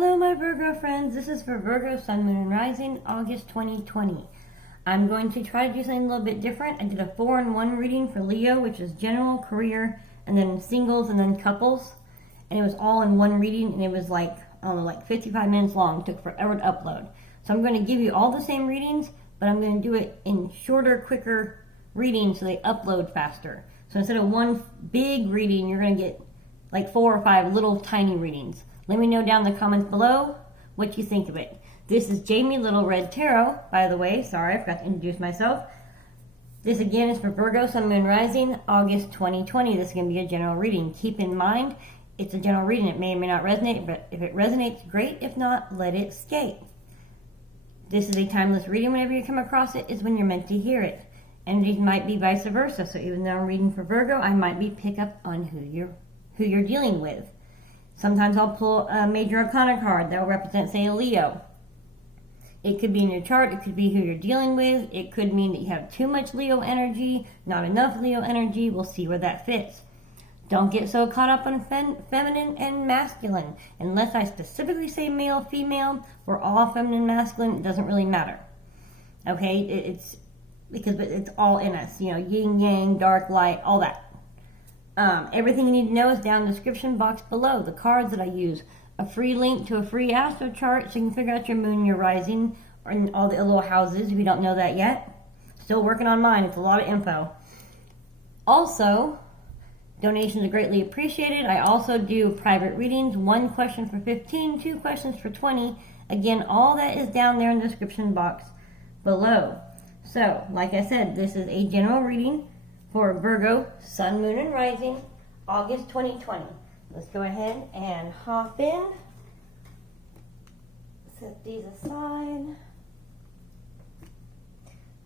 Hello my Virgo friends, this is for Virgo, Sun, Moon, and Rising, August 2020. I'm going to try to do something a little bit different. I did a 4-in-1 reading for Leo, which is general, career, and then singles, and then couples. And it was all in one reading, and it was like, I don't know, like 55 minutes long. It took forever to upload. So I'm going to give you all the same readings, but I'm going to do it in shorter, quicker readings so they upload faster. So instead of one big reading, you're going to get like 4 or 5 little tiny readings. Let me know down in the comments below what you think of it. This is Jamie Lil'RedTarot, by the way. Sorry, I forgot to introduce myself. This again is for Virgo, Sun, Moon, Rising, August 2020. This is going to be a general reading. Keep in mind, it's a general reading. It may or may not resonate, but if it resonates, great. If not, let it skate. This is a timeless reading. Whenever you come across it is when you're meant to hear it. Energies might be vice versa. So even though I'm reading for Virgo, I might be pick up on who you're dealing with. Sometimes I'll pull a major arcana card that will represent, say, a Leo. It could be in your chart. It could be who you're dealing with. It could mean that you have too much Leo energy, not enough Leo energy. We'll see where that fits. Don't get so caught up on feminine and masculine. Unless I specifically say male, female, we're all feminine, masculine. It doesn't really matter. Okay? It's because it's all in us. You know, yin, yang, dark, light, all that. Everything you need to know is down in the description box below. The cards that I use, a free link to a free astro chart so you can figure out your moon, your rising, or all the little houses if you don't know that yet. Still working on mine. It's a lot of info. Also, donations are greatly appreciated. I also do private readings. 1 question for 15, 2 questions for 20. Again, all that is down there in the description box below. So, like I said, this is a general reading for Virgo, Sun, Moon, and Rising, August 2020. Let's go ahead and hop in. Set these aside.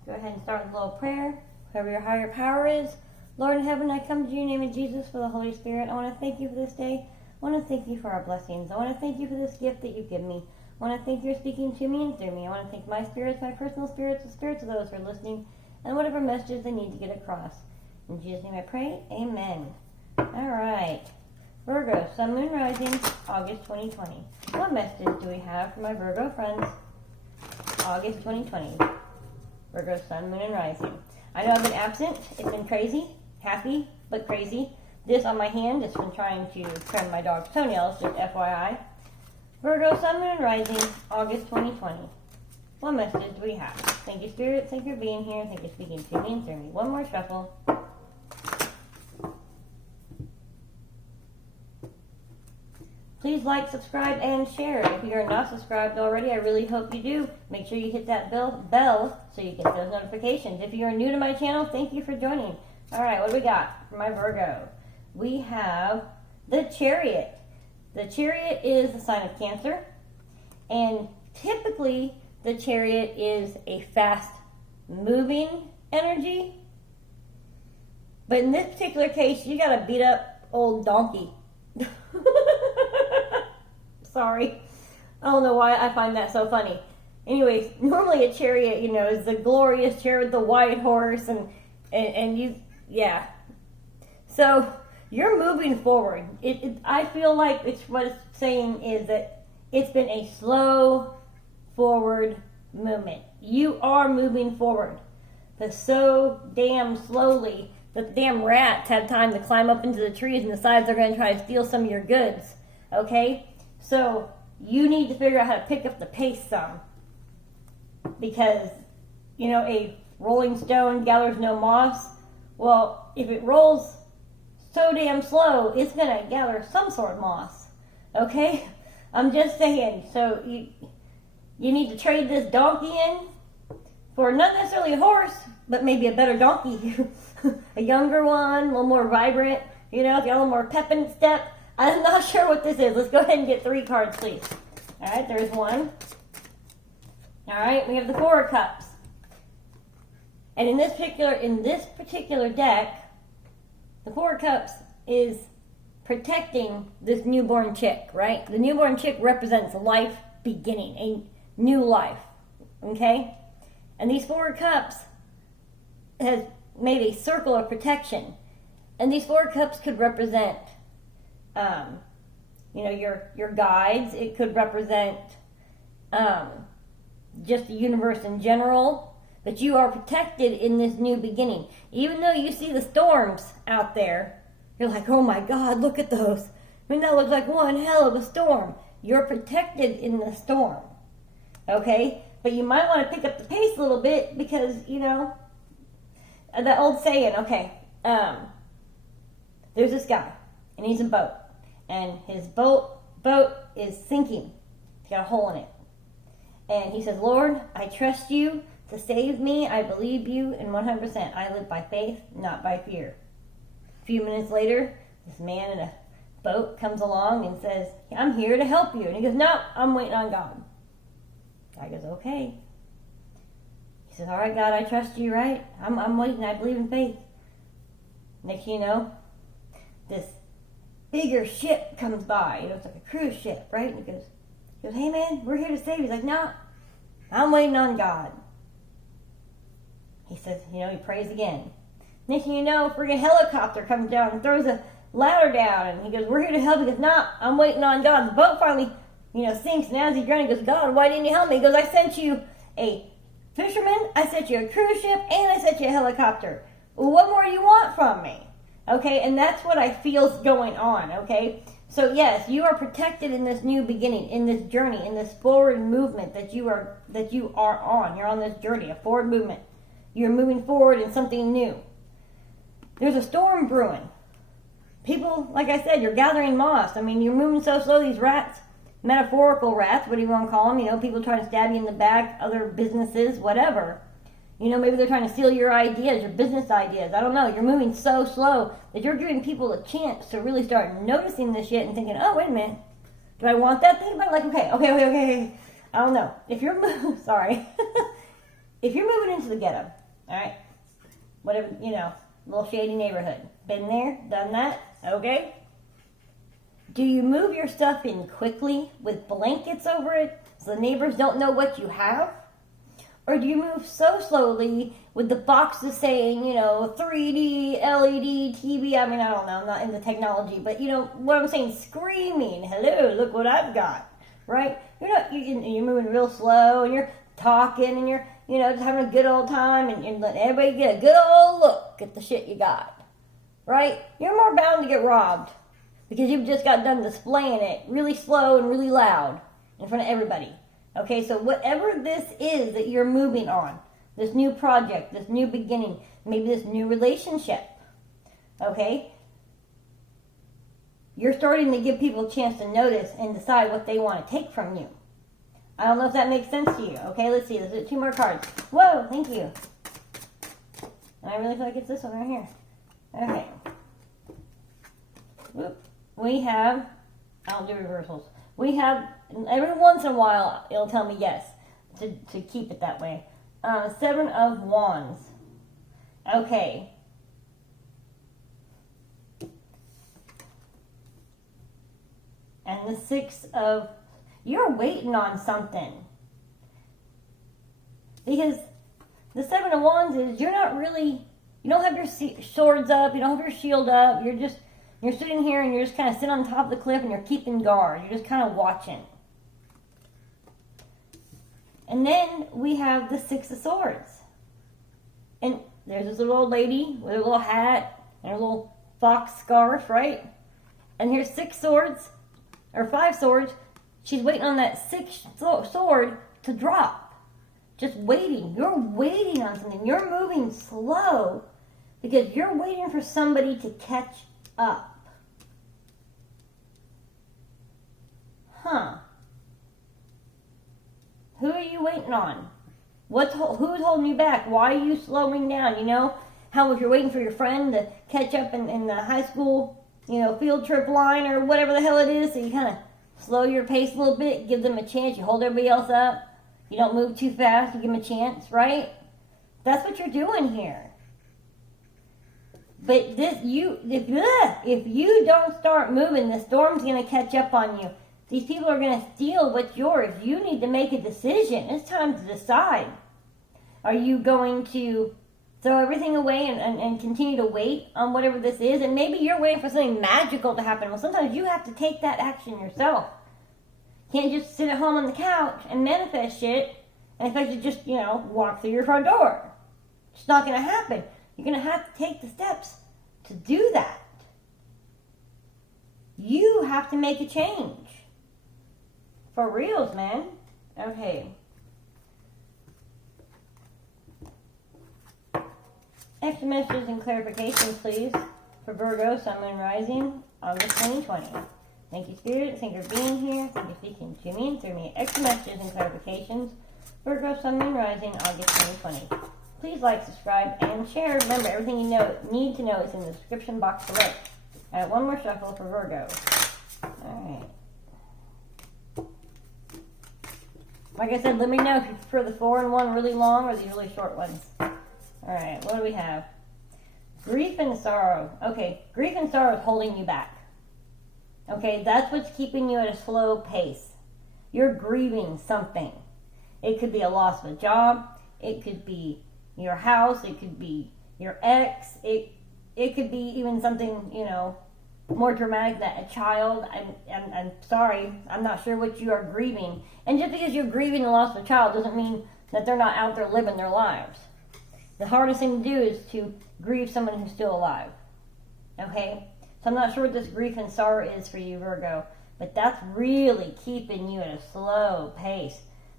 Go ahead and start with a little prayer. Whoever your higher power is. Lord in heaven, I come to you in the name of Jesus for the Holy Spirit. I want to thank you for this day. I want to thank you for our blessings. I want to thank you for this gift that you give me. I want to thank you for speaking to me and through me. I want to thank my spirits, my personal spirits, the spirits of those who are listening, and whatever messages they need to get across. In Jesus' name I pray, amen. Alright, Virgo, Sun, Moon, Rising, August 2020. What message do we have for my Virgo friends? August 2020. Virgo, Sun, Moon, and Rising. I know I've been absent. It's been crazy. Happy, but crazy. This on my hand has been trying to trim my dog's toenails, just FYI. Virgo, Sun, Moon, and Rising, August 2020. What message do we have? Thank you, Spirit. Thank you for being here. Thank you for speaking to me and through me. One more shuffle. Please like, subscribe, and share. If you are not subscribed already, I really hope you do. Make sure you hit that bell so you get those notifications. If you are new to my channel, thank you for joining. All right, what do we got for my Virgo? We have the Chariot. The Chariot is the sign of Cancer. And typically, the Chariot is a fast-moving energy. But in this particular case, you got a beat-up old donkey. Sorry. I don't know why I find that so funny. Anyways, normally a chariot, you know, is the glorious chariot with the white horse and you, yeah. So, you're moving forward. I feel like what it's saying is that it's been a slow forward movement. You are moving forward. But so damn slowly that the damn rats had time to climb up into the trees and decide they're going to try to steal some of your goods. Okay? So, you need to figure out how to pick up the pace some. Because, you know, a rolling stone gathers no moss. Well, if it rolls so damn slow, it's going to gather some sort of moss. Okay? I'm just saying. So, you need to trade this donkey in for not necessarily a horse, but maybe a better donkey. A younger one, a little more vibrant, you know, got a little more pep in its step. I'm not sure what this is. Let's go ahead and get 3 cards, please. All right, there's 1. All right, we have the 4 of Cups. And in this particular deck, the 4 of Cups is protecting this newborn chick, right? The newborn chick represents life beginning, a new life, okay? And these 4 of Cups has made a circle of protection. And these 4 cups could represent your guides. It could represent just the universe in general. But you are protected in this new beginning. Even though you see the storms out there, you're like, oh my God, look at those. I mean, that looks like one hell of a storm. You're protected in the storm. Okay? But you might want to pick up the pace a little bit because, the old saying, okay, there's this guy, and he's in a boat. And his boat is sinking. It's got a hole in it. And he says, Lord, I trust you to save me. I believe you, and 100%. I live by faith, not by fear. A few minutes later, this man in a boat comes along and says, I'm here to help you. And he goes, no, I'm waiting on God. I goes, okay. He says, all right, God, I trust you, right? I'm waiting. I believe in faith. Next thing you know, this bigger ship comes by. It's like a cruise ship, right? And he goes, hey, man, we're here to save you. He's like, no, I'm waiting on God. He says, he prays again. Next thing you know, a friggin' helicopter comes down and throws a ladder down. And he goes, we're here to help you. He goes, no, I'm waiting on God. The boat finally, sinks. And as he's drowning, he goes, God, why didn't you help me? He goes, I sent you a fisherman, I sent you a cruise ship, and I sent you a helicopter. Well, what more do you want from me? Okay, and that's what I feel's going on, okay? So yes, you are protected in this new beginning, in this journey, in this forward movement that you are on. You're on this journey, a forward movement. You're moving forward in something new. There's a storm brewing. People, like I said, you're gathering moss. I mean, you're moving so slow, these rats, metaphorical rats, what do you want to call them? People trying to stab you in the back, other businesses, whatever. Maybe they're trying to steal your ideas, your business ideas. I don't know. You're moving so slow that you're giving people a chance to really start noticing this shit and thinking, oh, wait a minute. Do I want that thing? But like, okay. I don't know. If you're sorry. If you're moving into the ghetto, all right, whatever, little shady neighborhood. Been there, done that, okay? Do you move your stuff in quickly with blankets over it so the neighbors don't know what you have? Or do you move so slowly with the boxes saying, 3D, LED, TV, I mean, I don't know, I'm not into technology, but what I'm saying, screaming, hello, look what I've got, right? You're moving real slow, and you're talking, and you're, just having a good old time, and letting everybody get a good old look at the shit you got, right? You're more bound to get robbed because you've just got done displaying it really slow and really loud in front of everybody. Okay, so whatever this is that you're moving on, this new project, this new beginning, maybe this new relationship, okay, you're starting to give people a chance to notice and decide what they want to take from you. I don't know if that makes sense to you. Okay, let's see. There's 2 more cards. Whoa, thank you. And I really feel like it's this one right here. Okay. Whoop. We have, I don't do reversals. We have, every once in a while, it'll tell me yes, to keep it that way. 7 of Wands. Okay. And the 6 of, you're waiting on something. Because the 7 of Wands is, you're not really, you don't have your swords up, you don't have your shield up, you're sitting here and you're just kind of sitting on top of the cliff and you're keeping guard. You're just kind of watching. And then we have the 6 of Swords. And there's this little old lady with a little hat and a little fox scarf, right? And here's 6 swords, or 5 swords. She's waiting on that 6th sword to drop. Just waiting. You're waiting on something. You're moving slow because you're waiting for somebody to catch up. Huh. Who are you waiting on? Who's holding you back? Why are you slowing down? How if you're waiting for your friend to catch up in the high school, field trip line or whatever the hell it is, so you kind of slow your pace a little bit, give them a chance, you hold everybody else up, you don't move too fast, you give them a chance, right? That's what you're doing here. But if you don't start moving, the storm's going to catch up on you. These people are going to steal what's yours. You need to make a decision. It's time to decide. Are you going to throw everything away and continue to wait on whatever this is. And maybe you're waiting for something magical to happen. Well, sometimes you have to take that action yourself. You can't just sit at home on the couch and manifest shit and expect to just, walk through your front door. It's not going to happen. You're going to have to take the steps to do that. You have to make a change. For reals, man. Okay. Extra messages and clarifications, please, for Virgo, Sun, Moon, Rising, August 2020. Thank you, Spirit. Thank you for being here. Thank you for speaking to me and through me. Extra messages and clarifications, Virgo, Sun, Moon, Rising, August 2020. Please like, subscribe, and share. Remember, everything you need to know is in the description box below. I have one more shuffle for Virgo. Alright. Like I said, let me know if you prefer the 4-in-1 really long or the really short ones. Alright, what do we have? Grief and sorrow. Okay, grief and sorrow is holding you back. Okay, that's what's keeping you at a slow pace. You're grieving something. It could be a loss of a job. It could be your house. It could be your ex. It could be even something, more dramatic than a child. I'm sorry. I'm not sure what you are grieving. And just because you're grieving the loss of a child doesn't mean that they're not out there living their lives. The hardest thing to do is to grieve someone who's still alive. Okay? So I'm not sure what this grief and sorrow is for you, Virgo. But that's really keeping you at a slow pace.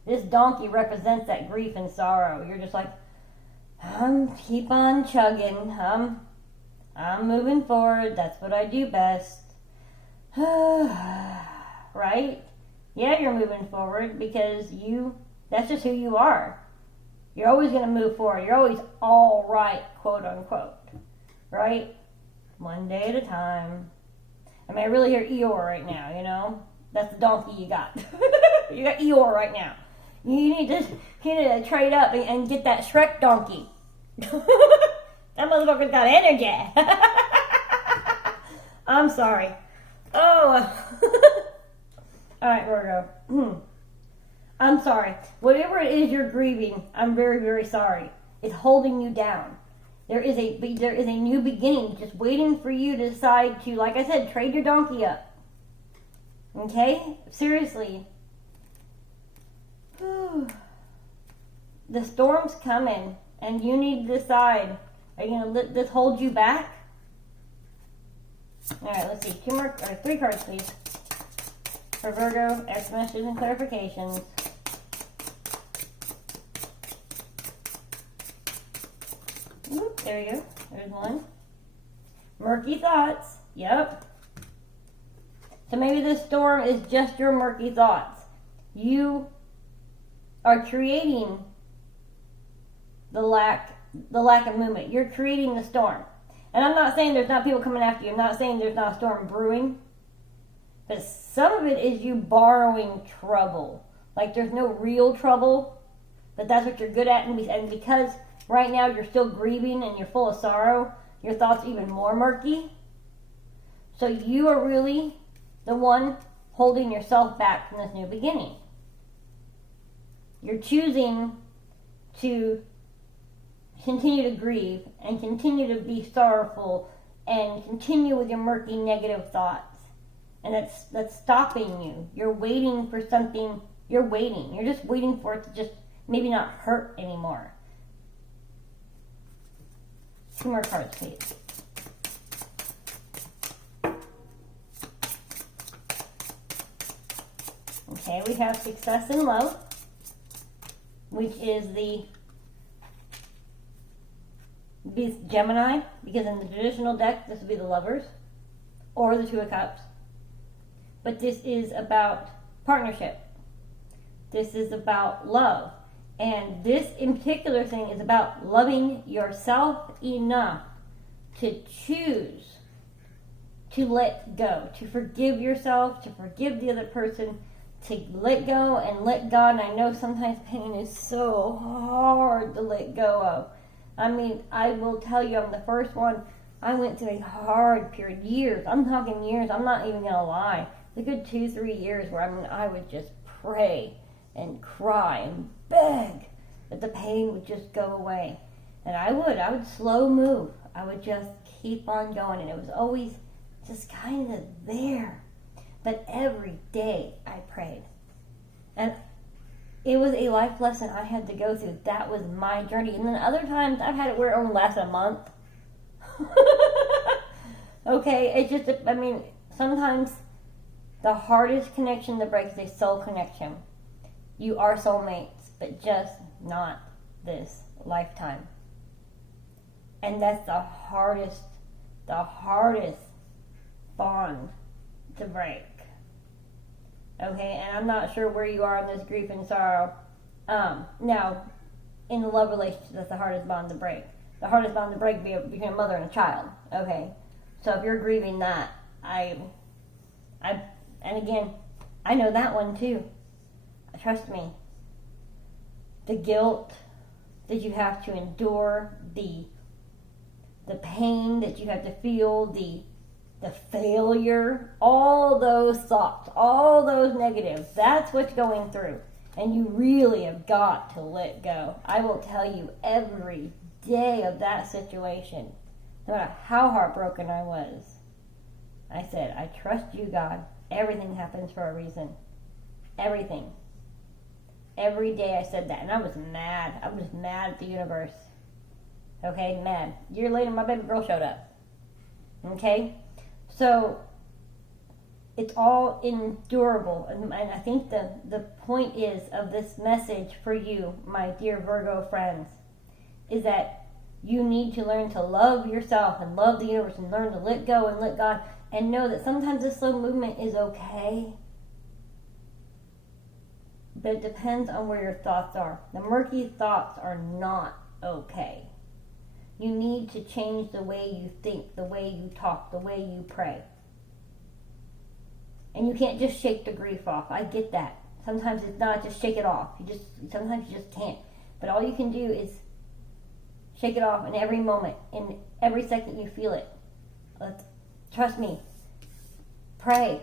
This donkey represents that grief and sorrow. You're just like, keep on chugging. I'm moving forward. That's what I do best. Right? Yeah, you're moving forward because that's just who you are. You're always going to move forward. You're always all right, quote unquote. Right? One day at a time. I mean, I really hear Eeyore right now, That's the donkey you got. You got Eeyore right now. You need to trade up and get that Shrek donkey. That motherfucker's got energy. I'm sorry. Oh. Alright, Virgo. I'm sorry. Whatever it is you're grieving, I'm very, very sorry. It's holding you down. There is a new beginning just waiting for you to decide to, like I said, trade your donkey up. Okay? Seriously. The storm's coming, and you need to decide. Are you going to let this hold you back? Alright, let's see. 3 cards, please. For Virgo, extra messages and clarifications. Oop, there you go. There's one. Murky thoughts. Yep. So maybe this storm is just your murky thoughts. You are creating the lack of movement. You're creating the storm. And I'm not saying there's not people coming after you. I'm not saying there's not a storm brewing. But some of it is you borrowing trouble. Like there's no real trouble. But that's what you're good at. And because right now you're still grieving and you're full of sorrow, your thoughts are even more murky. So you are really the one holding yourself back from this new beginning. You're choosing to continue to grieve and continue to be sorrowful and continue with your murky negative thoughts. And that's stopping you. You're waiting for something. You're waiting. You're just waiting for it to just maybe not hurt anymore. 2 more cards, please. Okay, we have success in love, which is the Gemini, because in the traditional deck, this would be the Lovers, or the 2 of Cups. But this is about partnership. This is about love. And this in particular thing is about loving yourself enough to choose to let go, to forgive yourself, to forgive the other person, to let go and let God. And I know sometimes pain is so hard to let go of. I mean, I will tell you, I'm the first one. I went through a hard period, years. I'm talking years. I'm not even going to lie. A good 2-3 years where I would just pray and cry and beg that the pain would just go away. And I would slow move. I would just keep on going. And it was always just kind of there. But every day I prayed. And it was a life lesson I had to go through. That was my journey. And then other times I've had it where it only lasted a month. Okay, it's just, I mean, sometimes the hardest connection to break is a soul connection. You are soulmates, but just not this lifetime. And that's the hardest bond to break. Okay, and I'm not sure where you are in this grief and sorrow. Now, in the love relationship, that's the hardest bond to break. The hardest bond to break would be between a mother and a child. Okay, so if you're grieving that, and again, I know that one too. Trust me. The guilt that you have to endure, the pain that you have to feel, the failure, all those thoughts, all those negatives, that's what's going through. And you really have got to let go. I will tell you, every day of that situation, no matter how heartbroken I was, I said, I trust you, God. Everything happens for a reason. Everything. Every day I said that, and I was mad. I was mad at the universe. Okay, mad. A year later, my baby girl showed up. Okay? So, it's all endurable. And I think the point is of this message for you, my dear Virgo friends, is that you need to learn to love yourself and love the universe and learn to let go and let God and know that sometimes this slow movement is okay. But it depends on where your thoughts are. The murky thoughts are not okay. You need to change the way you think, the way you talk, the way you pray. And you can't just shake the grief off. I get that. Sometimes it's not just shake it off. Sometimes you just can't. But all you can do is shake it off in every moment, in every second you feel it. Trust me. Pray.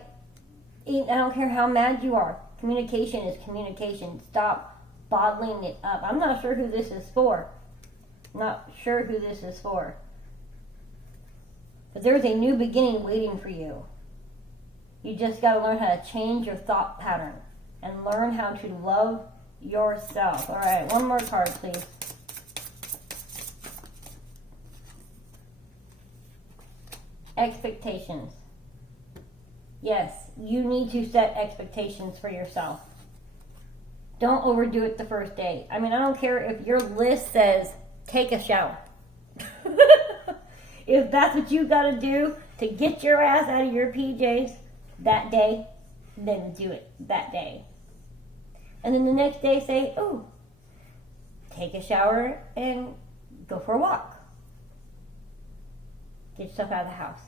I don't care how mad you are. Communication is communication. Stop bottling it up. I'm not sure who this is for. But there's a new beginning waiting for you. You just got to learn how to change your thought pattern and learn how to love yourself. All right, one more card, please. Expectations. Yes, you need to set expectations for yourself. Don't overdo it the first day. I mean, I don't care if your list says take a shower. If that's what you got to do to get your ass out of your PJs that day, then do it that day. And then the next day say, oh, take a shower and go for a walk. Get yourself out of the house.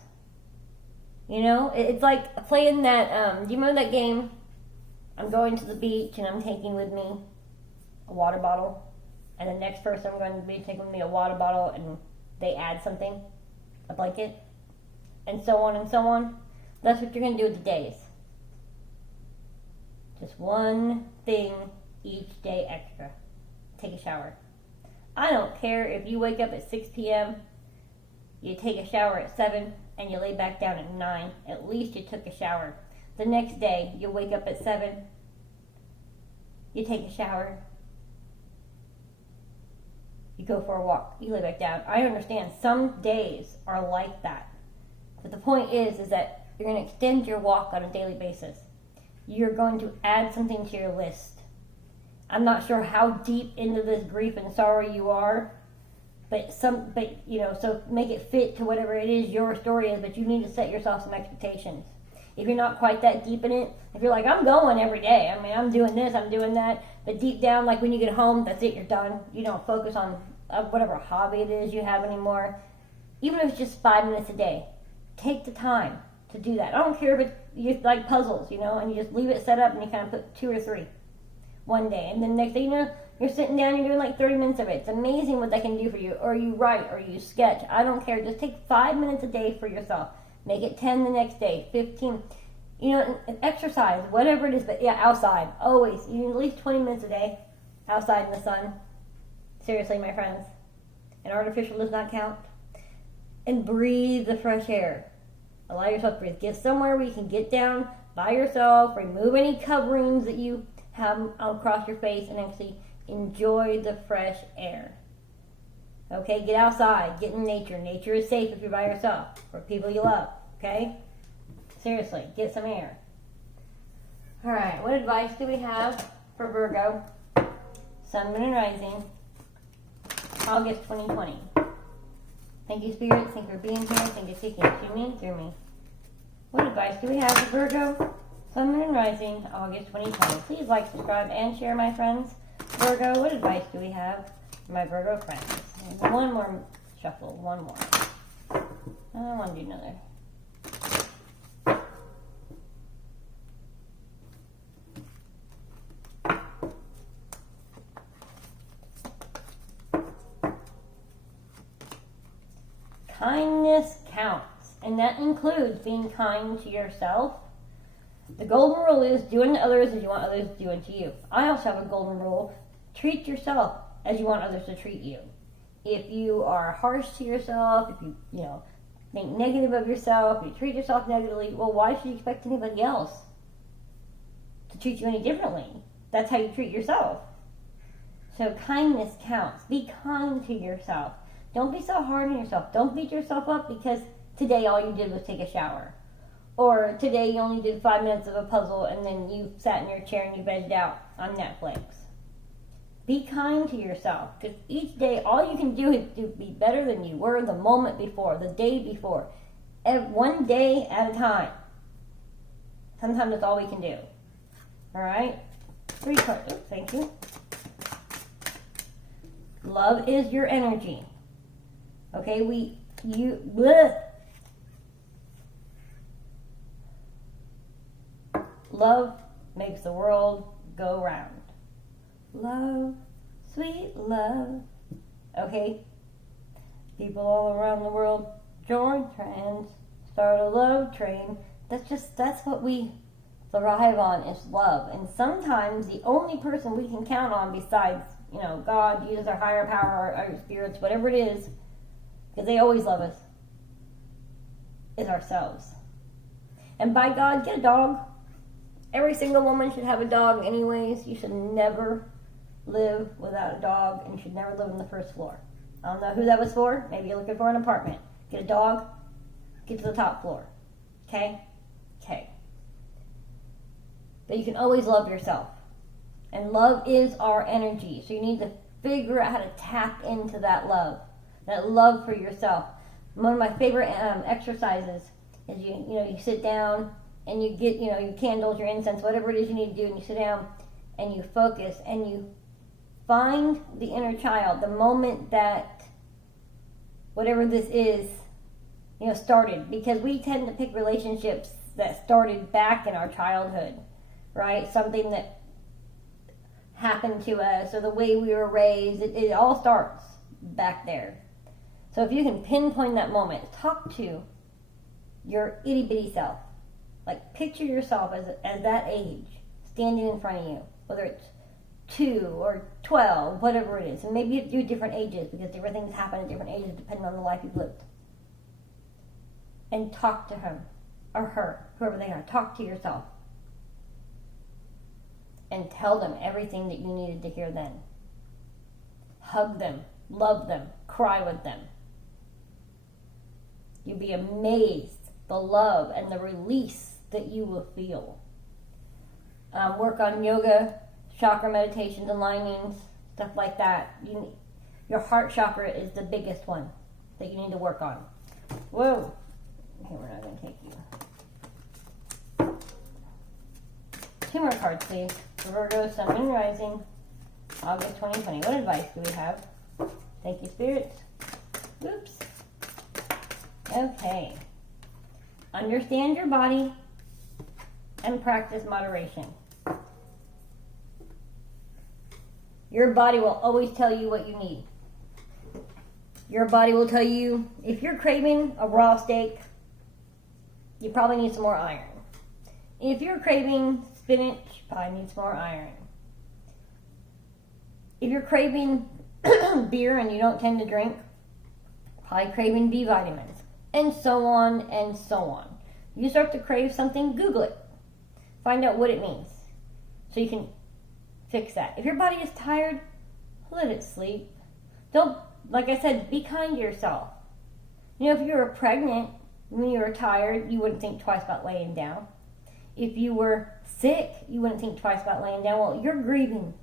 You know, it's like playing that, do you remember that game? I'm going to the beach and I'm taking with me a water bottle. And the next person I'm going to be taking with me a water bottle and they add something, a blanket, and so on and so on. That's what you're going to do with the days. Just one thing each day extra. Take a shower. I don't care if you wake up at 6 p.m., you take a shower at 7, and you lay back down at 9. At least you took a shower. The next day, you wake up at 7, you take a shower, you go for a walk, you lay back down. I understand some days are like that. But the point is that you're going to extend your walk on a daily basis. You're going to add something to your list. I'm not sure how deep into this grief and sorrow you are, so make it fit to whatever it is your story is, but you need to set yourself some expectations. If you're not quite that deep in it, if you're like, I'm going every day, I mean, I'm doing this, I'm doing that, but deep down, like when you get home, that's it, you're done. You don't focus on whatever hobby it is you have anymore. Even if it's just 5 minutes a day, take the time to do that. I don't care if you like puzzles, and you just leave it set up and you kind of put 2 or 3 one day, and then next day, you're sitting down, you're doing like 30 minutes of it. It's amazing what that can do for you. Or you write, or you sketch. I don't care. Just take 5 minutes a day for yourself. Make it 10 the next day, 15. Exercise, whatever it is. But yeah, outside, always. You need at least 20 minutes a day outside in the sun. Seriously, my friends. and artificial does not count. And breathe the fresh air. Allow yourself to breathe. Get somewhere where you can get down by yourself, remove any coverings that you have across your face, and actually enjoy the fresh air. Okay, get outside, get in nature. Nature is safe if you're by yourself, for people you love, okay? Seriously, get some air. All right, what advice do we have for Virgo, Sun, Moon, and Rising, August 2020? Thank you, Spirit. Thank you for being here. Thank you for speaking to me and through me. What advice do we have for Virgo, Sun, Moon, and Rising, August 2020? Please like, subscribe, and share, my friends. Virgo, what advice do we have for my Virgo friends? One more shuffle, one more. I don't want to do another. Kindness counts, and that includes being kind to yourself. The golden rule is do unto others as you want others to do unto you. I also have a golden rule: treat yourself as you want others to treat you. If you are harsh to yourself, if you think negative of yourself, if you treat yourself negatively, well, why should you expect anybody else to treat you any differently? That's how you treat yourself. So kindness counts. Be kind to yourself. Don't be so hard on yourself. Don't beat yourself up because today all you did was take a shower. Or today you only did 5 minutes of a puzzle and then you sat in your chair and you vegged out on Netflix. Be kind to yourself, because each day all you can do is to be better than you were the moment before, the day before. One day at a time. Sometimes that's all we can do. Alright? 3 cards. Thank you. Love is your energy. Okay, Love makes the world go round. Love, sweet love. Okay? People all around the world, join hands, start a love train. That's what we thrive on, is love. And sometimes the only person we can count on besides, God, Jesus, our higher power, our spirits, whatever it is, because they always love us, is ourselves. And by God, get a dog. Every single woman should have a dog anyways. You should never live without a dog, and you should never live on the first floor. I don't know who that was for. Maybe you're looking for an apartment. Get a dog, get to the top floor. Okay? Okay. But you can always love yourself. And love is our energy. So you need to figure out how to tap into that love for yourself. One of my favorite exercises is you sit down and you get your candles, your incense, whatever it is you need to do, and you sit down and you focus and you find the inner child, the moment that whatever this is, started. Because we tend to pick relationships that started back in our childhood, right? Something that happened to us or the way we were raised. It all starts back there. So if you can pinpoint that moment, talk to your itty bitty self. Like, picture yourself as that age, standing in front of you, whether it's 2 or 12, whatever it is. And maybe you do different ages, because different things happen at different ages depending on the life you've lived. And talk to him or her, whoever they are. Talk to yourself. And tell them everything that you needed to hear then. Hug them, love them, cry with them. You'll be amazed the love and the release that you will feel. Work on yoga, chakra meditations, alignings, stuff like that. Your heart chakra is the biggest one that you need to work on. Whoa. Okay, we're not going to take you. 2 more cards, please. Virgo, Sun, Moon, Rising, August 2020. What advice do we have? Thank you, spirits. Oops. Okay. Understand your body and practice moderation. Your body will always tell you what you need. Your body will tell you, if you're craving a raw steak, you probably need some more iron. If you're craving spinach, you probably need some more iron. If you're craving beer and you don't tend to drink, Probably craving B vitamins. And so on and so on. You start to crave something, Google it. Find out what it means. So you can fix that. If your body is tired, let it sleep. Don't, like I said, be kind to yourself. You know, if you were pregnant, when you were tired, you wouldn't think twice about laying down. If you were sick, you wouldn't think twice about laying down. Well, you're grieving.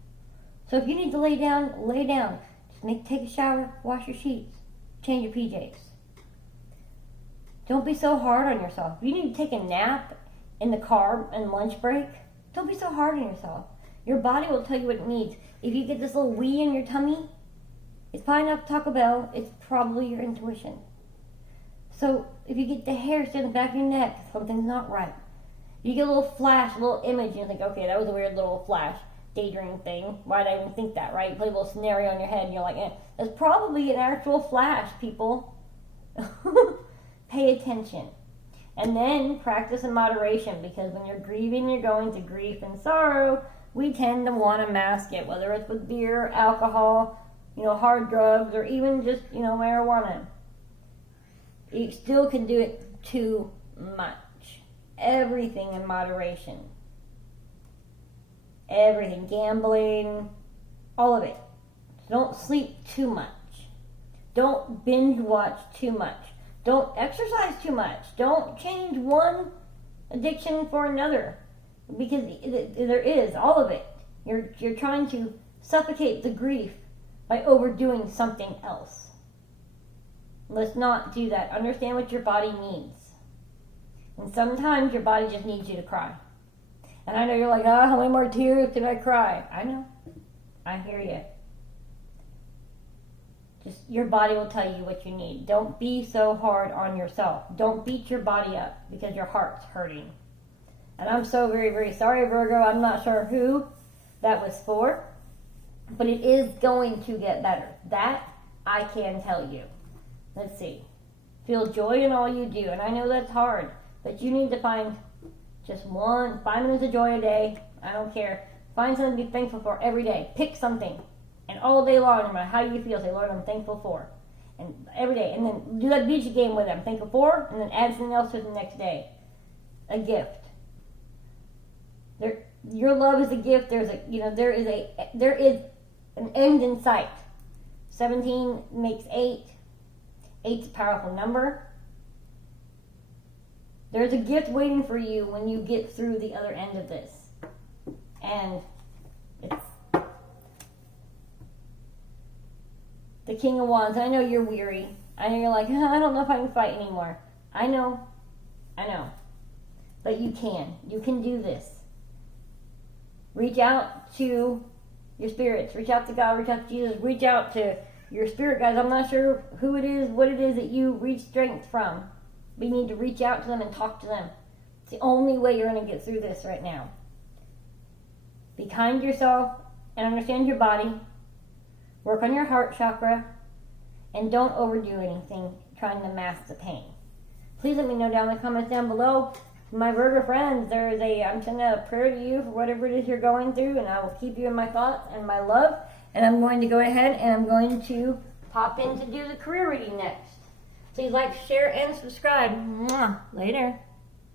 So if you need to lay down, lay down. Just take a shower, wash your sheets, change your PJs. Don't be so hard on yourself. If you need to take a nap in the car and lunch break, don't be so hard on yourself. Your body will tell you what it needs. If you get this little wee in your tummy, it's probably not Taco Bell. It's probably your intuition. So if you get the hair in the back of your neck, something's not right. You get a little flash, a little image, and you think, okay, that was a weird little flash, daydream thing. Why did I even think that, right? You play a little scenario in your head, and you're like, that's probably an actual flash, people. Pay attention. And then practice in moderation, because when you're grieving, you're going through grief and sorrow, we tend to want to mask it, whether it's with beer, alcohol, hard drugs, or even just, marijuana. You still can do it too much. Everything in moderation. Everything. Gambling. All of it. Don't sleep too much. Don't binge watch too much. Don't exercise too much. Don't change one addiction for another. Because there is, all of it. You're trying to suffocate the grief by overdoing something else. Let's not do that. Understand what your body needs. And sometimes your body just needs you to cry. And I know you're like, how many more tears can I cry? I know. I hear you. Just your body will tell you what you need. Don't be so hard on yourself. Don't beat your body up because your heart's hurting. And I'm so very, very sorry, Virgo. I'm not sure who that was for. But it is going to get better. That I can tell you. Let's see. Feel joy in all you do. And I know that's hard. But you need to find just 5 minutes of joy a day. I don't care. Find something to be thankful for every day. Pick something. And all day long, no matter how you feel, say, Lord, I'm thankful for. And every day. And then do that Ouija game with it. I'm thankful for. And then add something else to it the next day. A gift. Your love is a gift. There is an end in sight. 17 makes 8. 8's a powerful number. There's a gift waiting for you when you get through the other end of this. And it's the King of Wands. I know you're weary. I know you're like, I don't know if I can fight anymore. I know. But you can. You can do this. Reach out to your spirits. Reach out to God. Reach out to Jesus. Reach out to your spirit guides. I'm not sure who it is, what it is that you reach strength from. But you need to reach out to them and talk to them. It's the only way you're going to get through this right now. Be kind to yourself and understand your body. Work on your heart chakra. And don't overdo anything trying to mask the pain. Please let me know down in the comments down below. My Virgo friends, I'm sending out a prayer to you for whatever it is you're going through, and I will keep you in my thoughts and my love. And I'm going to go ahead and I'm going to pop in to do the career reading next. Please like, share, and subscribe. Mwah. Later.